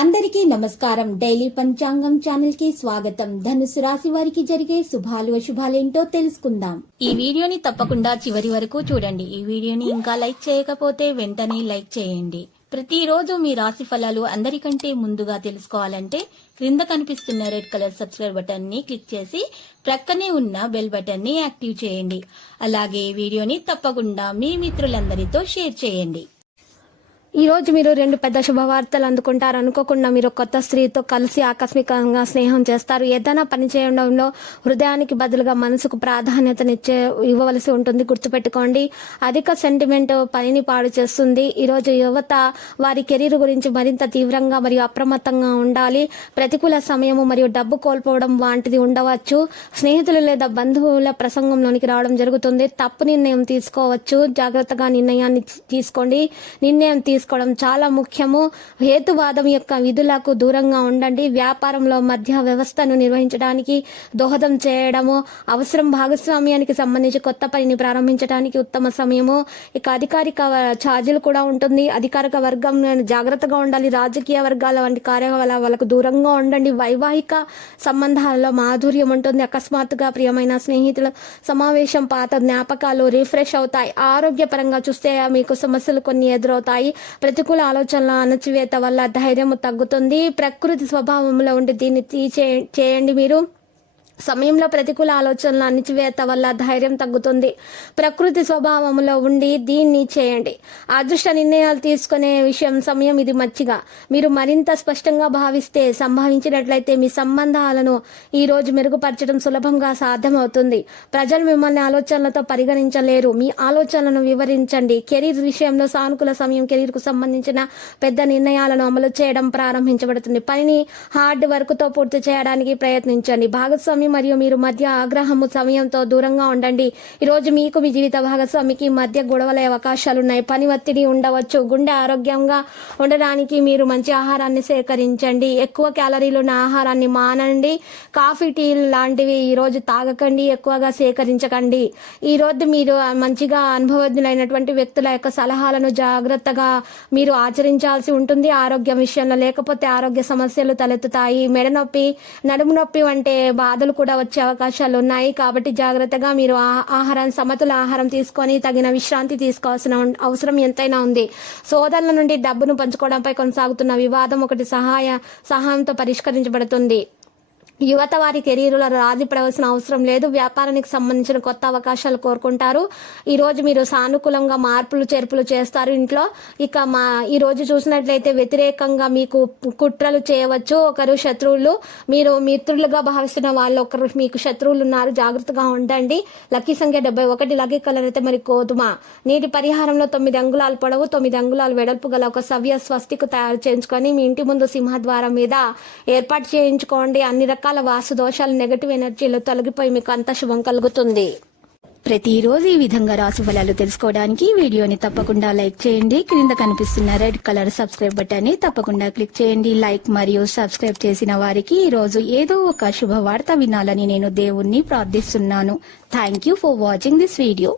అందరికీ నమస్కారం. డైలీ పంచాంగం ఛానల్ కి స్వాగతం. ధనుసు రాశి వారికి జరిగే శుభాలు అశుభాలేంటో తెలుసుకుందాం. ఈ వీడియోని తప్పకుండా చివరి వరకు చూడండి. ఈ వీడియోని ఇంకా లైక్ చేయకపోతే వెంటనే లైక్ చేయండి. ప్రతిరోజు మీ రాశి ఫలాలు అందరికంటే ముందుగా తెలుసుకోవాలంటే క్రింద కనిపిస్తున్న రెడ్ కలర్ సబ్స్క్రైబ్ బటన్ ని క్లిక్ చేసి ప్రక్కనే ఉన్న బెల్ బటన్ ని యాక్టివ్ చేయండి. అలాగే వీడియోని తప్పకుండా మీ మిత్రులందరితో షేర్ చేయండి. ఈ రోజు మీరు రెండు పెద్ద శుభవార్తలు అందుకుంటారు. అనుకోకుండా మీరు కొత్త స్త్రీతో కలిసి ఆకస్మికంగా స్నేహం చేస్తారు. ఏదైనా పని చేయడంలో హృదయానికి బదులుగా మనసుకు ఇవ్వవలసి ఉంటుంది. గుర్తుపెట్టుకోండి. అధిక సెంటిమెంట్ పనిని పాడు చేస్తుంది. ఈ రోజు యువత వారి కెరీర్ గురించి మరింత తీవ్రంగా మరియు అప్రమత్తంగా ఉండాలి. ప్రతికూల సమయము మరియు డబ్బు కోల్పోవడం వంటిది ఉండవచ్చు. స్నేహితులు లేదా బంధువుల ప్రసంగంలోనికి రావడం జరుగుతుంది. తప్పు నిర్ణయం తీసుకోవచ్చు. జాగ్రత్తగా నిర్ణయాన్ని తీసుకోండి. నిర్ణయం తీసుకోవడం చాలా ముఖ్యము. హేతువాదం యొక్క విధులకు దూరంగా ఉండండి. వ్యాపారంలో మధ్య వ్యవస్థను నిర్వహించడానికి దోహదం చేయడము అవసరం. భాగస్వామ్యానికి సంబంధించి కొత్త పనిని ప్రారంభించడానికి ఉత్తమ సమయము. ఇక అధికారిక ఛార్జీలు కూడా ఉంటుంది. అధికారిక వర్గం జాగ్రత్తగా ఉండాలి. రాజకీయ వర్గాల వంటి కార్యకలాపాలకు దూరంగా ఉండండి. వైవాహిక సంబంధాలలో మాధుర్యం ఉంటుంది. అకస్మాత్తుగా ప్రియమైన స్నేహితుల సమావేశం పాత జ్ఞాపకాలు రిఫ్రెష్ అవుతాయి. ఆరోగ్యపరంగా చూస్తే మీకు సమస్యలు కొన్ని ఎదురవుతాయి. ప్రతికూల ఆలోచనల అణచివేత వల్ల ధైర్యం తగ్గుతుంది. ప్రకృతి స్వభావంలో ఉండి దీన్ని చేయండి. మీరు సమయంలో ప్రతికూల ఆలోచనల అణచివేత వల్ల ధైర్యం తగ్గుతుంది. ప్రకృతి స్వభావంలో ఉండి దీన్ని చేయండి. అదృష్ట నిర్ణయాలు తీసుకునే సమయం ఇది మంచిగా. మీరు మరింత స్పష్టంగా భావిస్తే సంభవించినట్లయితే మీ సంబంధాలను ఈ రోజు మెరుగుపరచడం సులభంగా సాధ్యమవుతుంది. ప్రజలు మిమ్మల్ని ఆలోచనలతో పరిగణించలేరు. మీ ఆలోచనలను వివరించండి. కెరీర్ విషయంలో సానుకూల సమయం. కెరీర్ కు సంబంధించిన పెద్ద నిర్ణయాలను అమలు చేయడం ప్రారంభించబడుతుంది. పనిని హార్డ్ వర్క్ తో పూర్తి చేయడానికి ప్రయత్నించండి. భాగస్వామి మరియు మీరు మధ్య ఆగ్రహము సమయంతో దూరంగా ఉండండి. ఈ రోజు మీకు మీ జీవిత భాగస్వామికి మధ్య గొడవల అవకాశాలున్నాయి. పని ఒత్తిడి ఉండవచ్చు. గుండె ఆరోగ్యంగా ఉండడానికి మీరు మంచి ఆహారాన్ని సేకరించండి. ఎక్కువ క్యాలరీలు ఉన్న ఆహారాన్ని మానండి. కాఫీ టీ లాంటివి ఈ రోజు తాగకండి. ఎక్కువగా సేకరించకండి. ఈ రోజు మీరు మంచిగా అనుభవజ్ఞులైనటువంటి వ్యక్తుల యొక్క సలహాలను జాగ్రత్తగా మీరు ఆచరించాల్సి ఉంటుంది. ఆరోగ్యం విషయంలో లేకపోతే ఆరోగ్య సమస్యలు తలెత్తుతాయి. మెడ నొప్పి, నడుము నొప్పి వంటి బాధలు కూడా వచ్చే అవకాశాలు ఉన్నాయి. కాబట్టి జాగ్రత్తగా మీరు సమతుల ఆహారం తీసుకొని తగిన విశ్రాంతి తీసుకోవాల్సిన అవసరం ఎంతైనా ఉంది. సోదరుల నుండి డబ్బును పంచుకోవడంపై కొనసాగుతున్న వివాదం ఒకటి సహాయంతో పరిష్కరించబడుతుంది. యువత వారి కెరీర్లో రాజీ పడవలసిన అవసరం లేదు. వ్యాపారానికి సంబంధించిన కొత్త అవకాశాలు కోరుకుంటారు. ఈ రోజు మీరు సానుకూలంగా మార్పులు చేర్పులు చేస్తారు ఇంట్లో. ఇక ఈ రోజు చూసినట్లయితే వ్యతిరేకంగా మీకు కుట్రలు చేయవచ్చు. ఒకరు శత్రువులు, మీరు మిత్రులుగా భావిస్తున్న వాళ్ళు ఒకరు మీకు శత్రువులు ఉన్నారు. జాగ్రత్తగా ఉండండి. లక్కీ సంఖ్య 71. లక్కీ కలర్ అయితే మరి గోధుమ. నీటి పరిహారంలో 9 అంగుళాలు పొడవు 9 అంగుళాలు వెడల్పు గల ఒక సవ్య స్వస్తికు తయారు చేయించుకొని మీ ఇంటి ముందు సింహద్వారం మీద ఏర్పాటు చేయించుకోండి. అన్ని రకాల వాస్తు దోషాలు, నెగటివ్ ఎనర్జీలు తొలగిపోయి మీకు అంత శుభం కలుగుతుంది. ప్రతిరోజు ఈ విధంగా రాశి ఫలాలు తెలుసుకోవడానికి వీడియోని తప్పకుండా లైక్ చేయండి. క్రింద కనిపిస్తున్న రెడ్ కలర్ సబ్స్క్రైబ్ బటన్ ని తప్పకుండా క్లిక్ చేయండి. లైక్ మరియు సబ్స్క్రైబ్ చేసిన వారికి ఈ రోజు ఏదో ఒక శుభవార్త వినాలని నేను దేవుణ్ణి ప్రార్థిస్తున్నాను. Thank you for watching this video.